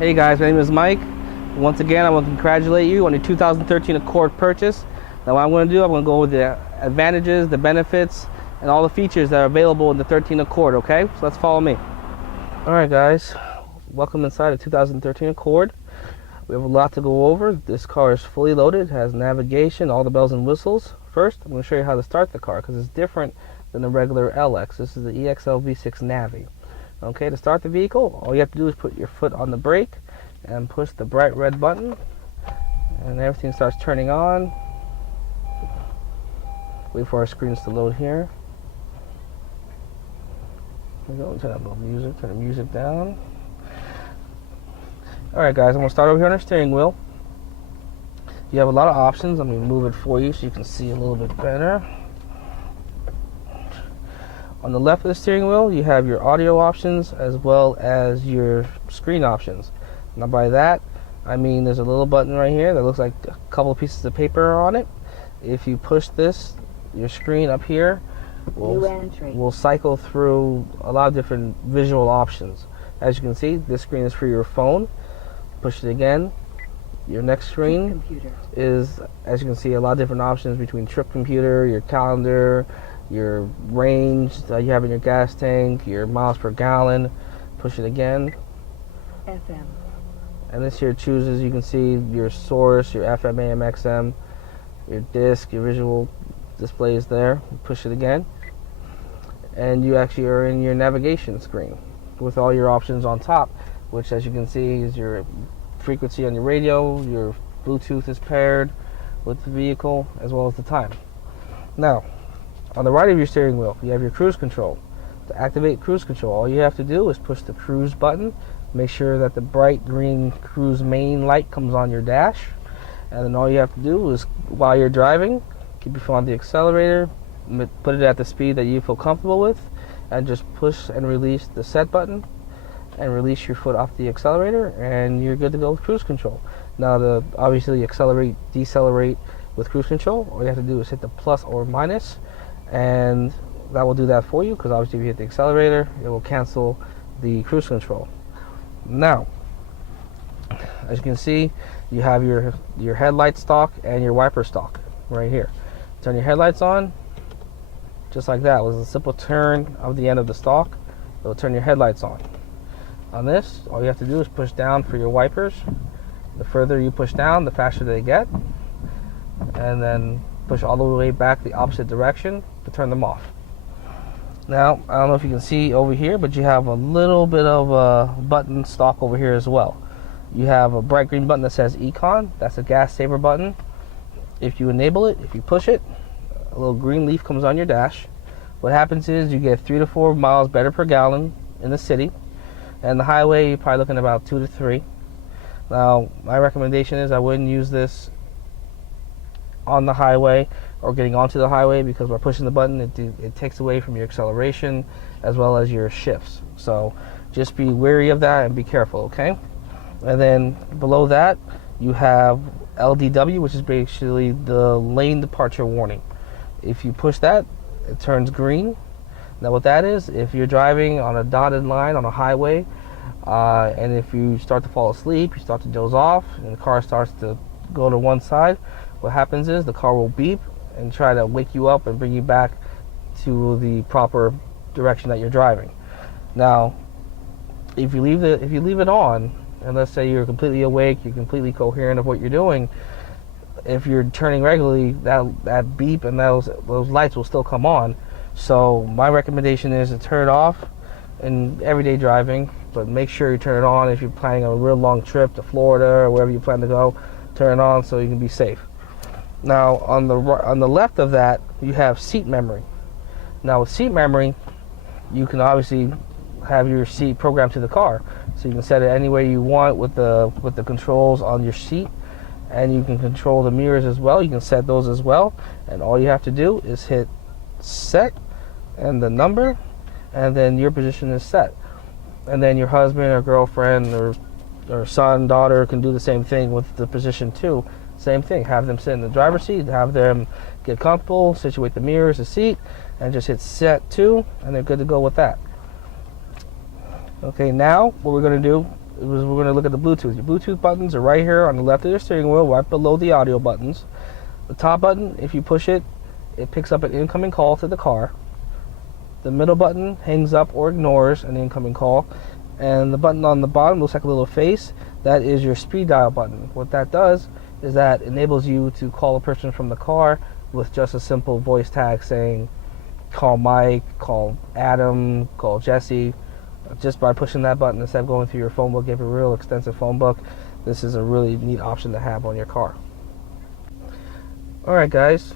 Hey guys, my name is Mike. Once again, I want to congratulate you on your 2013 Accord purchase. Now what I'm going to do, I'm going to go over the advantages, the benefits, and all the features that are available in the 13 Accord, okay? So let's follow me. Alright guys, welcome inside the 2013 Accord. We have a lot to go over. This car is fully loaded, has navigation, all the bells and whistles. First, I'm going to show you how to start the car because it's different than the regular LX. This is the EXL V6 Navi. Okay, to start the vehicle, all you have to do is put your foot on the brake and push the bright red button, and everything starts turning on. Wait for our screens to load here. Here we go. Turn up the music. Turn the music down. Alright guys, I'm going to start over here on our steering wheel. You have a lot of options. I'm going to move it for you so you can see a little bit better. On the left of the steering wheel, you have your audio options as well as your screen options. Now by that, I mean there's a little button right here that looks like a couple of pieces of paper on it. If you push this, your screen up here will cycle through a lot of different visual options. As you can see, this screen is for your phone. Push it again. Your next screen is, as you can see, a lot of different options between trip computer, your calendar, your range that you have in your gas tank, your miles per gallon. Push it again. FM. And this here chooses, you can see your source, your FM, AM, XM, your disc, your visual displays there. Push it again. And you actually are in your navigation screen with all your options on top, which as you can see is your frequency on your radio, your Bluetooth is paired with the vehicle, as well as the time. Now, on the right of your steering wheel, you have your cruise control. To activate cruise control, all you have to do is push the cruise button. Make sure that the bright green cruise main light comes on your dash. And then all you have to do is, while you're driving, keep your foot on the accelerator, put it at the speed that you feel comfortable with, and just push and release the set button, and release your foot off the accelerator, and you're good to go with cruise control. Now, to obviously accelerate, decelerate with cruise control, all you have to do is hit the plus or minus, and that will do that for you, because obviously if you hit the accelerator, it will cancel the cruise control. Now, as you can see, you have your headlight stalk and your wiper stalk right here. Turn your headlights on, just like that. With a simple turn of the end of the stalk, it will turn your headlights on. On this, all you have to do is push down for your wipers. The further you push down, the faster they get, and then push all the way back the opposite direction to turn them off. Now, I don't know if you can see over here, but you have a little bit of a button stalk over here as well. You have a bright green button that says Econ. That's a gas saver button. If you enable it, if you push it, a little green leaf comes on your dash. What happens is you get 3 to 4 miles better per gallon in the city, and the highway you're probably looking at about 2 to 3. Now, my recommendation is I wouldn't use this on the highway or getting onto the highway, because by pushing the button it takes away from your acceleration as well as your shifts. So just be wary of that and be careful, okay? And then below that you have LDW, which is basically the lane departure warning. If you push that, it turns green. Now what that is, if you're driving on a dotted line on a highway, and if you start to fall asleep, you start to doze off, and the car starts to go to one side, what happens is the car will beep and try to wake you up and bring you back to the proper direction that you're driving. Now, if you leave it on, and let's say you're completely awake, you're completely coherent of what you're doing, if you're turning regularly, that beep and those lights will still come on. So my recommendation is to turn it off in everyday driving, but make sure you turn it on if you're planning a real long trip to Florida or wherever you plan to go. Turn it on so you can be safe. Now on the left of that, you have seat memory. Now with seat memory, you can obviously have your seat programmed to the car, so you can set it any way you want with the controls on your seat, and you can control the mirrors as well. You can set those as well, and all you have to do is hit set and the number, and then your position is set. And then your husband or girlfriend or son, daughter can do the same thing with the position too. Same thing, have them sit in the driver's seat, have them get comfortable, situate the mirrors, the seat, and just hit set 2, and they're good to go with that. Okay, now what we're going to do we're going to look at the Bluetooth. Your Bluetooth buttons are right here on the left of your steering wheel, right below the audio buttons. The top button, if you push it, it picks up an incoming call to the car. The middle button hangs up or ignores an incoming call. And the button on the bottom looks like a little face. That is your speed dial button. What that does is that enables you to call a person from the car with just a simple voice tag saying, call Mike, call Adam, call Jesse. Just by pushing that button instead of going through your phone book. You have a real extensive phone book. This is a really neat option to have on your car. Alright guys,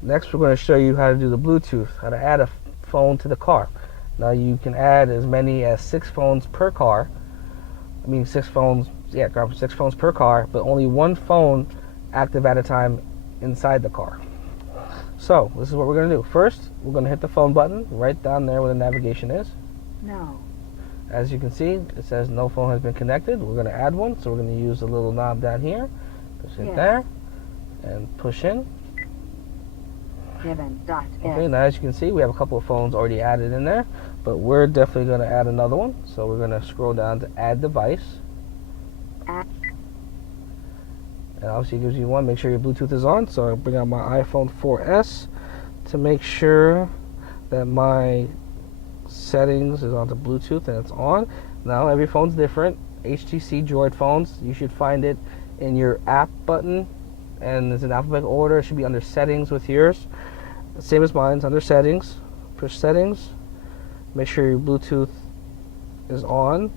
next we're going to show you how to do the Bluetooth, how to add a phone to the car. Now you can add as many as 6 phones per car. I mean 6 phones, yeah, 6 phones per car, but only 1 phone active at a time inside the car. So this is what we're going to do. First, we're going to hit the phone button right down there where the navigation is. No. As you can see, it says no phone has been connected. We're going to add one, so we're going to use the little knob down here. Push it there, and push in. Given. Okay, now as you can see, we have a couple of phones already added in there, but we're definitely going to add another one. So we're going to scroll down to add device. Add. And obviously it gives you one. Make sure your Bluetooth is on. So I bring out my iPhone 4S to make sure that my settings is on the Bluetooth and it's on. Now every phone's different. HTC Droid phones, you should find it in your app button, and it's in alphabetical order. It should be under settings with yours. Same as mine, it's under settings. Push settings. Make sure your Bluetooth is on.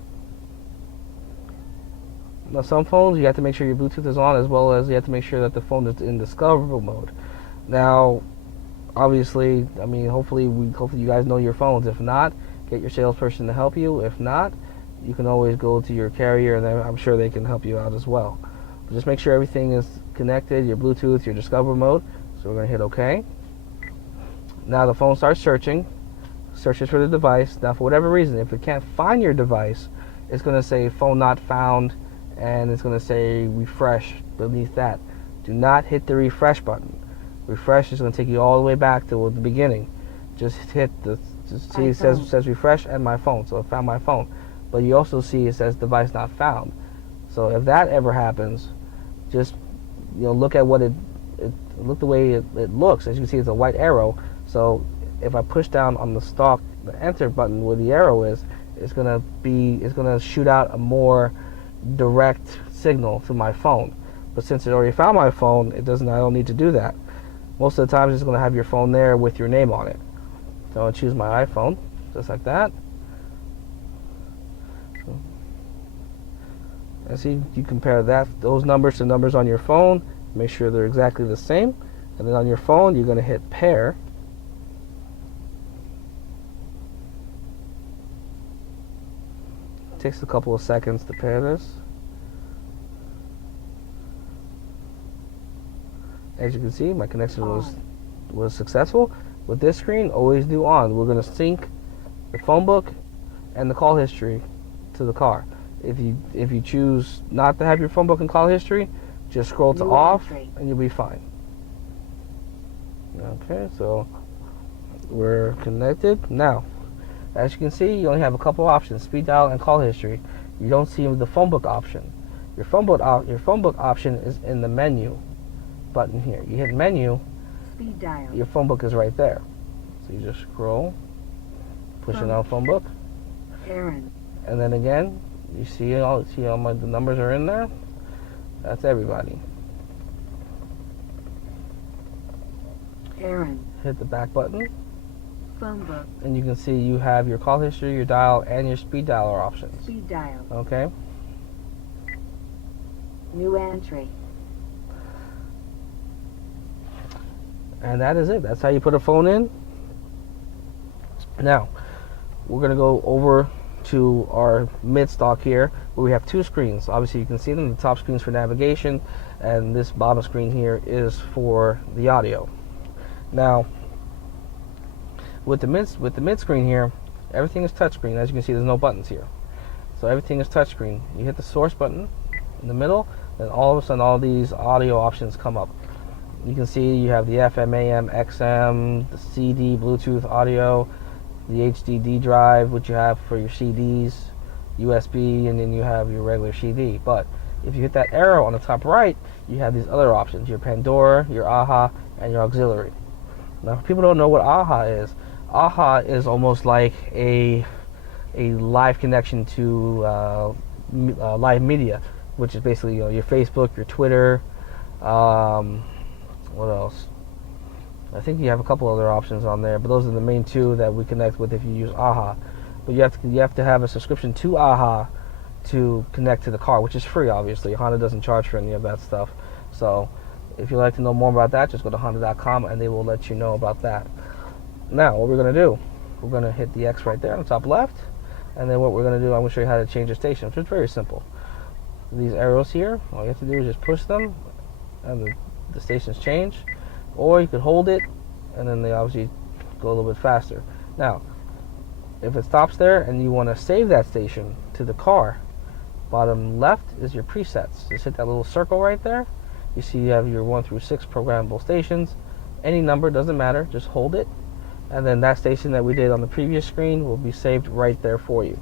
Now some phones you have to make sure your Bluetooth is on, as well as you have to make sure that the phone is in discoverable mode. Now obviously, I mean, hopefully you guys know your phones. If not, get your salesperson to help you. If not, you can always go to your carrier, and I'm sure they can help you out as well. But just make sure everything is connected, your Bluetooth, your Discover mode. So we're going to hit OK. Now the phone starts searching. Searches for the device. Now for whatever reason, if it can't find your device, it's going to say phone not found, and it's going to say refresh beneath that. Do not hit the refresh button. Refresh is going to take you all the way back to the beginning. Just hit the, just see it says refresh and my phone, so it found my phone. But you also see it says device not found. So if that ever happens, just look at what look the way it looks. As you can see, it's a white arrow. So if I push down on the stalk, the enter button where the arrow is, it's gonna shoot out a more direct signal to my phone. But since it already found my phone, I don't need to do that. Most of the time, it's going to have your phone there with your name on it. So I'll choose my iPhone, just like that. So, and see, you compare those numbers to numbers on your phone. Make sure they're exactly the same. And then on your phone, you're going to hit pair. It takes a couple of seconds to pair this. As you can see, my connection was successful. With this screen, always do on. We're going to sync the phone book and the call history to the car. If you choose not to have your phone book and call history, just scroll to off and you'll be fine. Okay, so we're connected. Now, as you can see, you only have a couple options: speed dial and call history. You don't see the phone book option. Your phone book option is in the menu button here. You hit menu, speed dial. Your phone book is right there. So you just scroll, push it on phone book. Aaron. And then again, you see all the numbers are in there. That's everybody. Aaron. Hit the back button. Phone book. And you can see you have your call history, your dial, and your speed dialer options. Speed dial. Okay. New entry. And that is it. That's how you put a phone in. Now, we're going to go over to our mid stock here, where we have 2 screens. Obviously, you can see them. The top screen is for navigation, and this bottom screen here is for the audio. Now, with the mid screen here, everything is touchscreen. As you can see, there's no buttons here. So everything is touchscreen. You hit the source button in the middle, then all of a sudden all these audio options come up. You can see you have the FM, AM, XM, the CD, Bluetooth audio, the HDD drive, which you have for your CDs, USB, and then you have your regular CD. But if you hit that arrow on the top right, you have these other options: your Pandora, your AHA, and your auxiliary. Now, if people don't know what AHA is almost like a live connection to live media, which is basically your Facebook, your Twitter. What else? I think you have a couple other options on there, but those are the main two that we connect with if you use AHA. But you have to have a subscription to AHA to connect to the car, which is free, obviously. Honda doesn't charge for any of that stuff. So if you'd like to know more about that, just go to honda.com and they will let you know about that. Now, what we're going to do, we're going to hit the X right there on the top left, and then what we're going to do, I'm going to show you how to change your station, which is very simple. These arrows here, all you have to do is just push them, and the stations change. Or you could hold it, and then they obviously go a little bit faster. Now, if it stops there and you want to save that station to the car, bottom left is your presets. Just hit that little circle right there. You see you have your 1 through 6 programmable stations. Any number, doesn't matter, just hold it. And then that station that we did on the previous screen will be saved right there for you.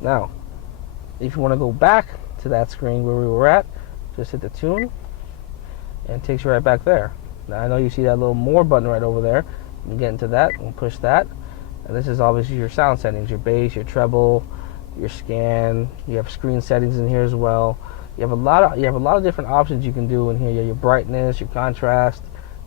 Now, if you want to go back to that screen where we were at, just hit the tune, and it takes you right back there. Now, I know you see that little more button right over there. You can get into that and push that. And this is obviously your sound settings, your bass, your treble, your scan. You have screen settings in here as well. You have a lot of different options you can do in here. You have your brightness, your contrast,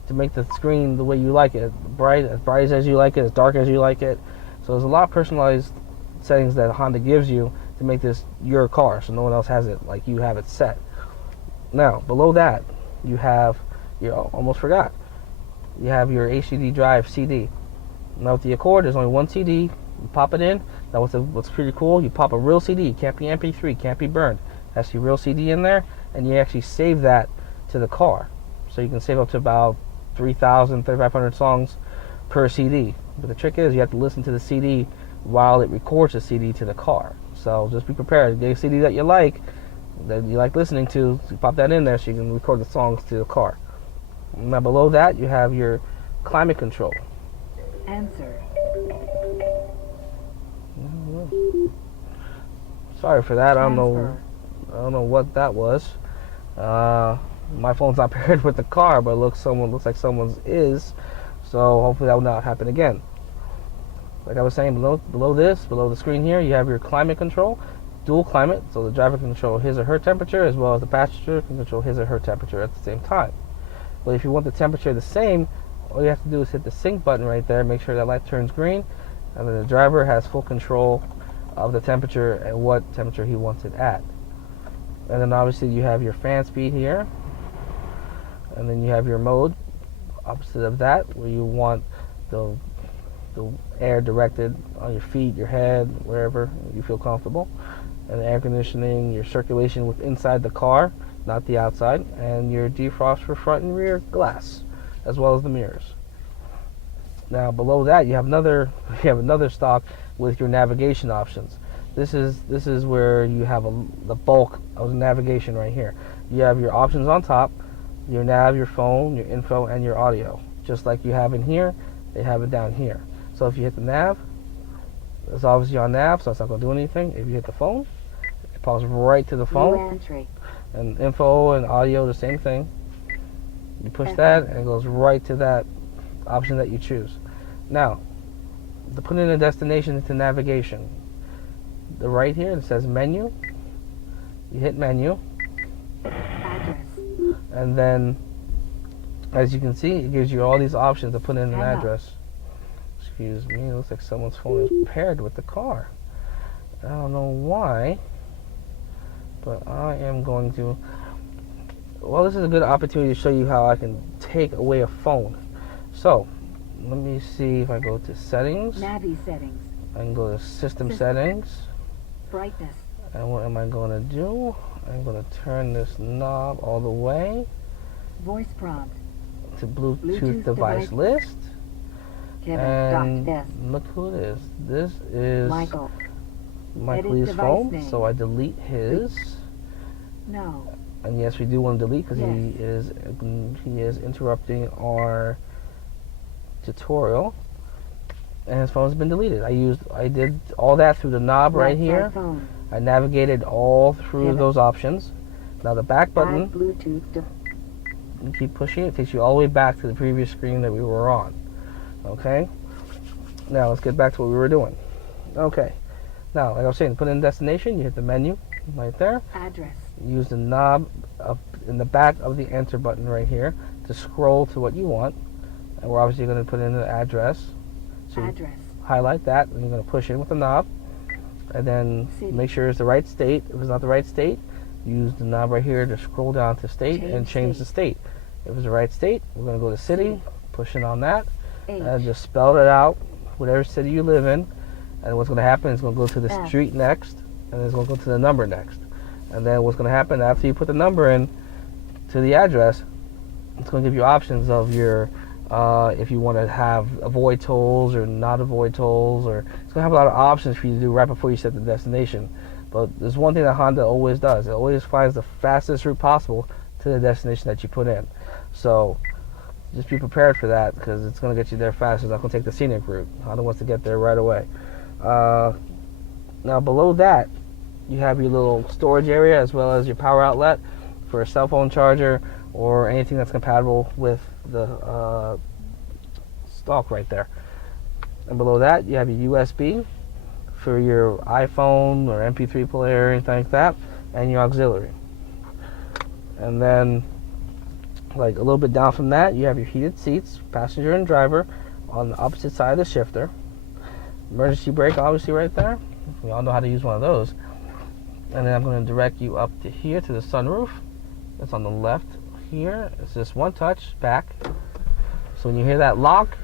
to make the screen the way you like it, as bright as you like it, as dark as you like it. So there's a lot of personalized settings that Honda gives you to make this your car, so no one else has it like you have it set. Now, below that, you have almost forgot. You have your HDD drive CD. Now with the Accord, there's only one CD. You pop it in. Now what's pretty cool, you pop a real CD. Can't be MP3, can't be burned. Has your real CD in there, and you actually save that to the car. So you can save up to about 3,000, 3,500 songs per CD. But the trick is you have to listen to the CD while it records the CD to the car. So just be prepared. Get a CD that you like listening to, so you pop that in there so you can record the songs to the car. Now below that, you have your climate control. Answer. Sorry for that. Transfer. I don't know what that was. My phone's not paired with the car, but looks like someone's is. So hopefully that will not happen again. Like I was saying, below the screen here, you have your climate control, dual climate. So the driver can control his or her temperature, as well as the passenger can control his or her temperature at the same time. But if you want the temperature the same, all you have to do is hit the sync button right there, make sure that light turns green, and then the driver has full control of the temperature and what temperature he wants it at. And then obviously you have your fan speed here, and then you have your mode opposite of that, where you want the air directed on your feet, your head, wherever you feel comfortable, and the air conditioning, your circulation with inside the car, not the outside, and your defrost for front and rear glass, as well as the mirrors. Now below that you have another stock with your navigation options. This is where you have the bulk of the navigation right here. You have your options on top, your nav, your phone, your info, and your audio. Just like you have in here, they have it down here. So if you hit the nav, it's obviously on nav, so it's not going to do anything. If you hit the phone, it pops right to the phone. New entry. And info and audio, the same thing. You push that, and it goes right to that option that you choose. Now, to put in a destination into navigation, the right here, it says menu. You hit menu, Address. and then, as you can see, it gives you all these options to put in an Hang up. address. Excuse me, it looks like someone's phone is paired with the car. I don't know why, but I am going to... Well, this is a good opportunity to show you how I can take away a phone. So, let me see if I go to settings. Navi settings. I can go to system settings. Brightness. And what am I going to do? I'm going to turn this knob all the way Voice prompt. to Bluetooth Bluetooth device device. list. Kevin. And Dot. look who it is. This is Michael. Mike Edit Lee's device phone. name. So I delete his. No. And yes, we do want to delete because Yes. he is interrupting our tutorial, and his phone's been deleted. I did all that through the knob right Right side here, phone. I navigated all through Pivot. those options. Now the back Add button, Bluetooth you keep pushing it takes you all the way back to the previous screen that we were on. Okay? Now let's get back to what we were doing. Okay. Now, like I was saying, put in destination, you hit the menu right there. address. Use the knob up in the back of the enter button right here to scroll to what you want. And we're obviously going to put in the address. So you Address. highlight that, and you're going to push in with the knob. And then City. make sure it's the right state. If it's not the right state, use the knob right here to scroll down to state and change the state. If it's the right state, we're going to go to city, push in on that, H. and just spell it out, whatever city you live in. And what's going to happen is it's going to go to the F. street next, and then it's going to go to the number next. And then what's going to happen after you put the number in to the address, it's going to give you options of your, if you want to have avoid tolls or not avoid tolls, or it's going to have a lot of options for you to do right before you set the destination. But there's one thing that Honda always does. It always finds the fastest route possible to the destination that you put in. So just be prepared for that, because it's going to get you there fast. It's not going to take the scenic route. Honda wants to get there right away. Now below that, you have your little storage area as well as your power outlet for a cell phone charger or anything that's compatible with the stalk right there. And below that, you have your USB for your iPhone or MP3 player or anything like that, and your auxiliary. And then, like a little bit down from that, you have your heated seats, passenger and driver, on the opposite side of the shifter. Emergency brake, obviously, right there. We all know how to use one of those. And then I'm going to direct you up to here to the sunroof. That's on the left here. It's just one touch back. So when you hear that lock,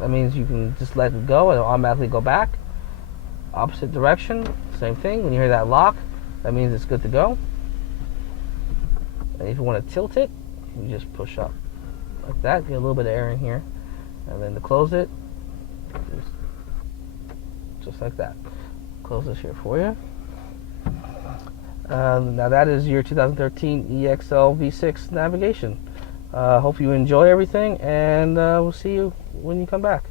that means you can just let it go and it'll automatically go back. Opposite direction, same thing. When you hear that lock, that means it's good to go. And if you want to tilt it, you just push up like that. Get a little bit of air in here. And then to close it, just like that. Close this here for you. Now that is your 2013 EXL V6 navigation. Hope you enjoy everything, and we'll see you when you come back.